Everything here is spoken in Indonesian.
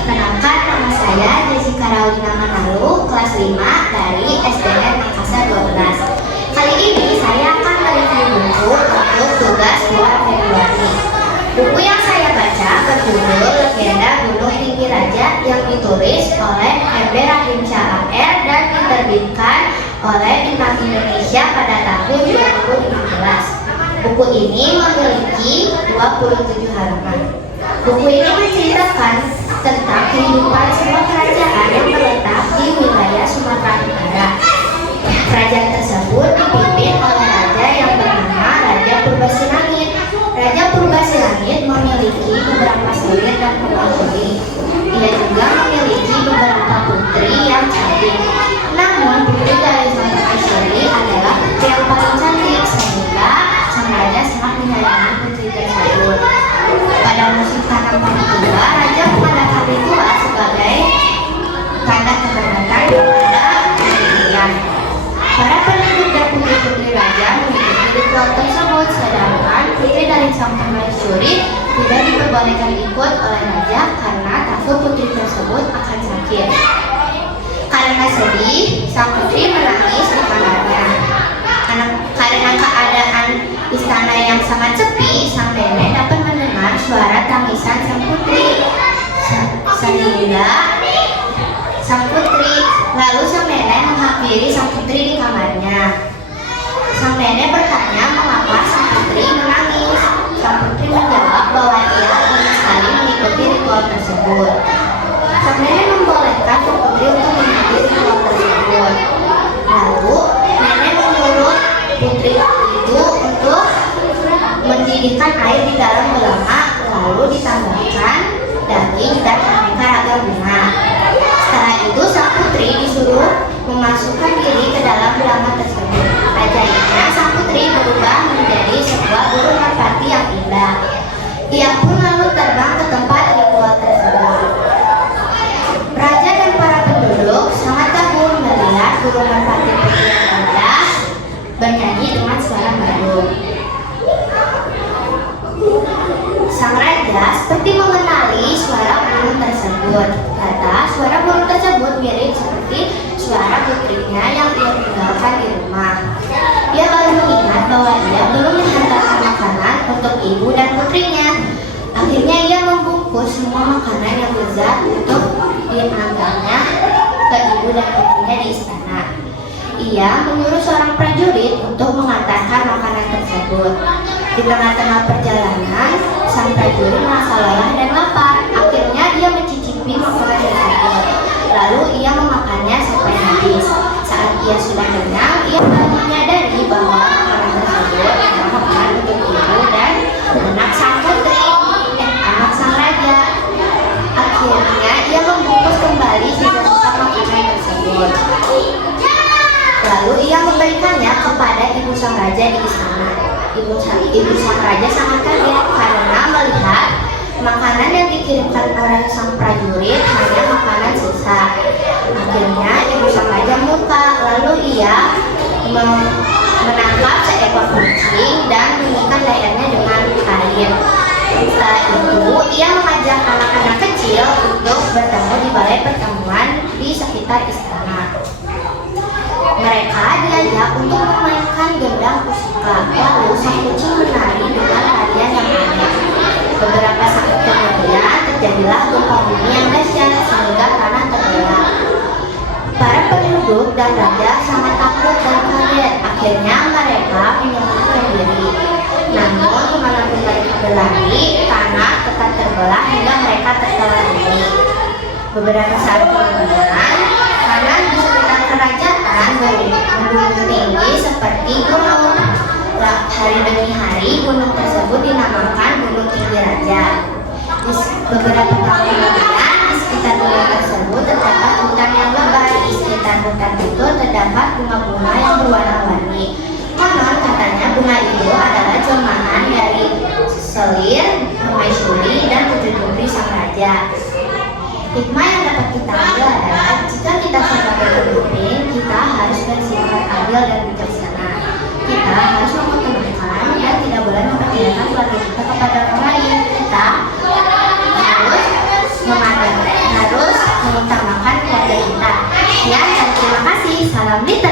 Perkenalkan, nama saya Jessica Raulina Manalu, kelas 5 dari SDN Makassar 12. Kali ini saya akan mereview buku untuk tugas 2 Februari. Buku yang saya baca berjudul Legenda Gunung Tinggi Raja yang ditulis oleh M.B. Rahim Shah AR dan diterbitkan oleh Bintang Indonesia pada tahun 2015. Buku ini memiliki 27 halaman. Buku ini menceritakan tentang kehidupan sebuah kerajaan yang terletak di wilayah Sumatera Utara. Kerajaan tersebut dipimpin oleh raja yang bernama Raja Purbasinangit. Raja Purbasinangit memiliki beberapa saudara dan permaisuri. Ia juga memiliki beberapa putri yang cantik. Namun putri dari sang permaisuri adalah putri yang paling cantik, sehingga sang raja sangat menyayangi putri tersebut. Pada musim tanam padi tiba, raja mengadakan ritual sebagai tanda kehormatan kepada pendirian. Para penduduk dan putri-putri raja mengikuti ritual tersebut, sedangkan putri dari sang permaisuri tidak diperbolehkan ikut oleh raja karena takut putri tersebut akan sakit. Karena sedih, sang putri menangis di kamarnya. Karena keadaan istana yang sangat sepi, sang nenek dapat mendengar suara tangisan sang putri. Sehingga sang putri, lalu sang nenek menghampiri sang putri di kamarnya. Sang nenek bertanya mengapa sang putri menangis. Sang putri menjawab bahwa ia ingin sekali mengikuti ritual tersebut. Sang nenek membolehkan sang putri untuk mengikuti ritual tersebut. Lalu nenek menyuruh putri itu untuk mendidihkan air di dalam belanga, lalu ditambahkan daging dan aneka ragam bunga. Setelah itu sang putri disuruh memasukkan diri ke dalam belanga tersebut. Ajaibnya sang putri berubah menjadi sebuah burung merpati yang indah. Ia pun lalu terbang ke tempat ritual tersebut. Raja dan para penduduk sangat kagum melihat burung merpati putri yang indah bernyanyi dengan suara merdu. Sang raja seperti mengenali suara burung tersebut. Kata suara burung tersebut mirip seperti suara putrinya yang ia tinggalkan di rumah. Ia baru mengingat bahwa ia belum menghantarkan makanan untuk ibu dan putrinya. Akhirnya ia membungkus semua makanan yang lezat untuk diantarnya ke ibu dan putrinya di istana. Ia menyuruh seorang prajurit untuk mengantarkan makanan tersebut. Di tengah-tengah perjalanan, sang prajurit merasa lelah dan lapar. Akhirnya dia mencicipi makanan tersebut. Lalu ia memakannya sampai habis. Saat ia sudah kenyang, ia menyadari bahwa makanan tersebut adalah makanan untuk ibu dan anak sang putri, anak sang raja. Akhirnya ia membungkus kembali sisa-sisa makanan tersebut. Lalu ia memberikannya kepada ibu sang raja di istana. Ibu sang raja sangat kaget karena melihat makanan yang dikirimkan oleh sang prajurit hanya makanan sisa. Akhirnya ibu sang raja murka, lalu ia menangkap seekor kucing dan mengikat lehernya dengan kain. Setelah itu, ia mengajak anak-anak kecil untuk bertemu di balai pertemuan di sekitar istana. Mereka diajak untuk memainkan gendang pusaka. Lalu sang kucing menari dengan tarian yang aneh. Beberapa saat kemudian terjadilah gempa bumi yang dahsyat sehingga tanah terbelah. Para penduduk dan raja sangat takut dan kaget. Akhirnya mereka menyembunyikan diri. Namun kemanapun mereka berlari, tanah tetap terbelah hingga mereka tertelan diri. Beberapa saat kemudian, tanah di sekitar kerajaan bergunung tinggi seperti gunung. Hari demi hari gunung tersebut dinamakan Gunung Tinggi Raja. Beberapa tahun kemudian di sekitar gunung tersebut terdapat hutan yang lebar. Di sekitar hutan itu terdapat bunga-bunga yang berwarna-warni. Konon katanya bunga itu adalah jelmaan dari selir, permaisuri, dan putri-putri sang raja. Hikmah yang dapat kita ambil adalah jika kita sebagai pemimpin, kita harus bersikap adil dan bijaksana. Kita harus mengutamakan dan tidak boleh memperkirakan keluarga kita kepada orang lain. Kita harus memandang harus mengutamakan keluarga kita. Ya, dan terima kasih. Salam Lita.